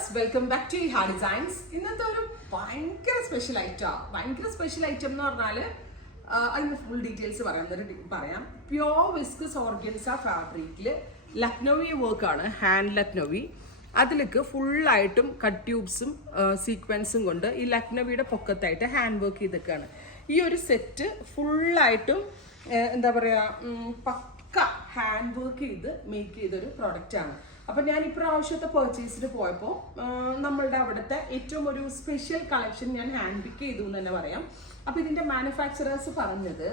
Viewers, welcome back to ഹാ designs. ഇന്നത്തെ ഒരു ഭയങ്കര സ്പെഷ്യൽ ഐറ്റം എന്ന് പറഞ്ഞാൽ അതിന് ഫുൾ ഡീറ്റെയിൽസ് പറയാം. പ്യോർ വിസ്കസ് ഓർഗൻസ ഫാബ്രിക്കിൽ ലക്നൗവി വർക്കാണ്, ഹാൻഡ് ലക്നൗവി. അതിലേക്ക് ഫുള്ളായിട്ടും കട്ട് ട്യൂബ്സും സീക്വൻസും കൊണ്ട് ഈ ലക്നവിയുടെ പൊക്കത്തായിട്ട് ഹാൻഡ് വർക്ക് ചെയ്തൊക്കെയാണ്. ഈ ഒരു സെറ്റ് ഫുള്ളായിട്ടും എന്താ പറയുക, പക്ക ഹാൻഡ് വർക്ക് ചെയ്ത് മേക്ക് ചെയ്തൊരു പ്രോഡക്റ്റാണ്. അപ്പം ഞാൻ ഇപ്രാവശ്യത്തെ പർച്ചേസിന് പോയപ്പോൾ നമ്മളുടെ അവിടുത്തെ ഏറ്റവും ഒരു സ്പെഷ്യൽ കളക്ഷൻ ഞാൻ ഹാൻഡ് പിക്ക് ചെയ്തു എന്ന് തന്നെ പറയാം. അപ്പോൾ ഇതിൻ്റെ മാനുഫാക്ചറേഴ്സ് പറഞ്ഞത്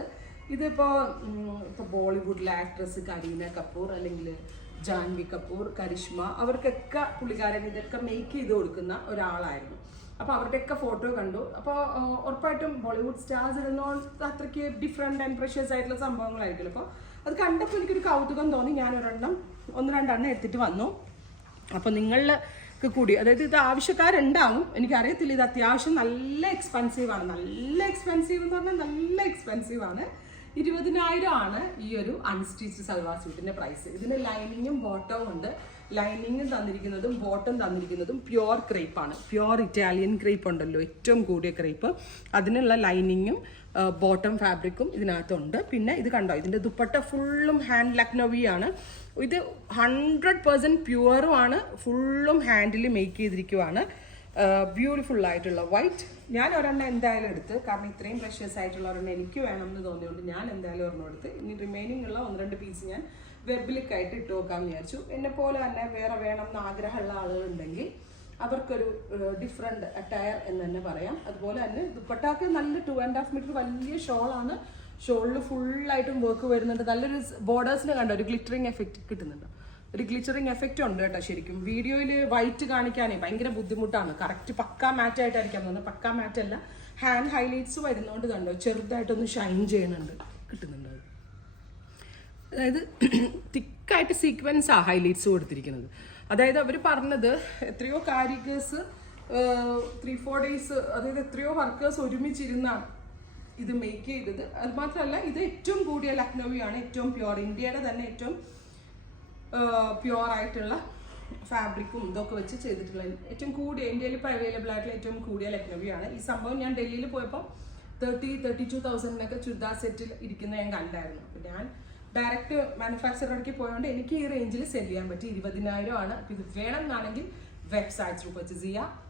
ഇതിപ്പോൾ ബോളിവുഡിലെ ആക്ട്രസ് കരീന കപൂർ അല്ലെങ്കിൽ ജാൻവി കപൂർ, കരിഷ്മ, അവർക്കൊക്കെ പുള്ളിക്കാരൻ ഇതൊക്കെ മേക്ക് ചെയ്ത് കൊടുക്കുന്ന ഒരാളായിരുന്നു. അപ്പോൾ അവരുടെയൊക്കെ ഫോട്ടോ കണ്ടു. അപ്പോൾ ഉറപ്പായിട്ടും ബോളിവുഡ് സ്റ്റാർസ് ഇടുന്നോണ്ട് അത്രയ്ക്ക് ഡിഫറെൻറ്റ് ആൻഡ് പ്രഷ്യസ് ആയിട്ടുള്ള സംഭവങ്ങളായിരിക്കുമല്ലോ. അപ്പോൾ അത് കണ്ടപ്പോൾ എനിക്കൊരു കൗതുകം തോന്നി. ഞാൻ ഒന്ന് രണ്ടെണ്ണം എടുത്തിട്ട് വന്നു. അപ്പോൾ നിങ്ങൾക്ക് കൂടി, അതായത് ഇത് ആവശ്യക്കാരുണ്ടാവും, എനിക്കറിയത്തില്ല. ഇത് അത്യാവശ്യം നല്ല എക്സ്പെൻസീവാണ്. നല്ല എക്സ്പെൻസീവ് എന്ന് പറഞ്ഞാൽ നല്ല എക്സ്പെൻസീവാണ്. 20,000 ആണ് ഈ ഒരു അൺസ്റ്റിച്ച്ഡ് സൽവാർ സ്യൂട്ടിൻ്റെ പ്രൈസ്. ഇതിന് ലൈനിങ്ങും ബോട്ടവും ഉണ്ട്. ലൈനിങ്ങും തന്നിരിക്കുന്നതും ബോട്ടം തന്നിരിക്കുന്നതും പ്യുവർ ക്രേപ്പാണ്. പ്യുവർ ഇറ്റാലിയൻ ക്രേപ്പ് ഉണ്ടല്ലോ, ഏറ്റവും കൂടിയ ക്രേപ്പ്. അതിനുള്ള ലൈനിങ്ങും ബോട്ടം ഫാബ്രിക്കും ഇതിനകത്തുണ്ട്. പിന്നെ ഇത് കണ്ടോ, ഇതിൻ്റെ ദുപ്പട്ട ഫുള്ളും ഹാൻഡ് ലക്നവിയാണ്. ഇത് 100% പ്യുവറുമാണ്. ഫുള്ളും ഹാൻഡിൽ മേക്ക് ചെയ്തിരിക്കുവാണ്. ബ്യൂട്ടിഫുൾ ആയിട്ടുള്ള വൈറ്റ്. ഞാൻ ഒരെണ്ണം എന്തായാലും എടുത്ത്, കാരണം ഇത്രയും പ്രഷ്യസ് ആയിട്ടുള്ള ഒരെണ്ണം എനിക്ക് വേണമെന്ന് തോന്നിയുകൊണ്ട് ഞാൻ എന്തായാലും ഒരെണ്ണം എടുത്ത്. ഇനി റിമൈനിങ് ഉള്ള 1-2 പീസ് ഞാൻ വെബിലേക്കായിട്ട് ഇട്ട് നോക്കാമെന്ന് വിചാരിച്ചു. എന്നെ പോലെ തന്നെ വേറെ വേണമെന്ന് ആഗ്രഹമുള്ള ആളുകളുണ്ടെങ്കിൽ അവർക്കൊരു ഡിഫറെൻറ്റ് അറ്റയർ എന്ന് തന്നെ പറയാം. അതുപോലെ തന്നെ ദുപ്പട്ടാക്ക് നല്ല 2.5 മീറ്റർ വലിയ ഷോളാണ്. ഷോളിൽ ഫുള്ളായിട്ടും വർക്ക് വരുന്നുണ്ട്. നല്ലൊരു ബോർഡേഴ്സിന് കണ്ടോ, ഒരു ഗ്ലിറ്ററിങ് എഫക്റ്റ് കിട്ടുന്നുണ്ട്. ഒരു ഗ്ലിറ്ററിങ് എഫക്റ്റ് ഉണ്ട് കേട്ടോ. ശരിക്കും വീഡിയോയിൽ വൈറ്റ് കാണിക്കാനേ ഭയങ്കര ബുദ്ധിമുട്ടാണ്. കറക്റ്റ് പക്കാ മാറ്റ് ആയിട്ടായിരിക്കാം തോന്നുന്നത്. പക്കാ മാറ്റ് അല്ല, ഹാൻഡ് ഹൈലൈറ്റ്സ് വരുന്നതുകൊണ്ട് കണ്ടോ ചെറുതായിട്ടൊന്ന് ഷൈൻ ചെയ്യുന്നുണ്ട്, കിട്ടുന്നുണ്ട്. അതായത് തിക്കായിട്ട് സീക്വൻസാണ് ഹൈലൈറ്റ്സ് കൊടുത്തിരിക്കുന്നത്. അതായത് അവർ പറഞ്ഞത് എത്രയോ കാരിഗേഴ്സ് 3-4 ഡേയ്സ്, അതായത് എത്രയോ വർക്കേഴ്സ് ഒരുമിച്ചിരുന്നാണ് ഇത് മേക്ക് ചെയ്തത്. അത് മാത്രമല്ല, ഇത് ഏറ്റവും കൂടിയ ലക്നവിയാണ്, ഏറ്റവും പ്യുവർ, ഇന്ത്യയുടെ തന്നെ ഏറ്റവും പ്യുവർ ആയിട്ടുള്ള ഫാബ്രിക്കും ഇതൊക്കെ വെച്ച് ചെയ്തിട്ടുള്ള ഏറ്റവും കൂടിയ, ഇന്ത്യയിൽ ഇപ്പോൾ അവൈലബിൾ ആയിട്ടുള്ള ഏറ്റവും കൂടിയ ലക്നവിയാണ്. ഈ സംഭവം ഞാൻ ഡൽഹിയിൽ പോയപ്പോൾ 32,000 ചുരിദാർ സെറ്റിൽ ഇരിക്കുന്ന ഞാൻ കണ്ടായിരുന്നു. അപ്പോൾ ഞാൻ ഡയറക്റ്റ് മാനുഫാക്ചറർക്ക് പോയതുകൊണ്ട് എനിക്ക് ഈ റേഞ്ചിൽ സെല് ചെയ്യാൻ പറ്റി. 20,000 ആണ്. അപ്പോൾ ഇത് വേണമെന്നാണെങ്കിൽ വെബ്സൈറ്റ് ത്രൂ പർച്ചേസ് ചെയ്യുക.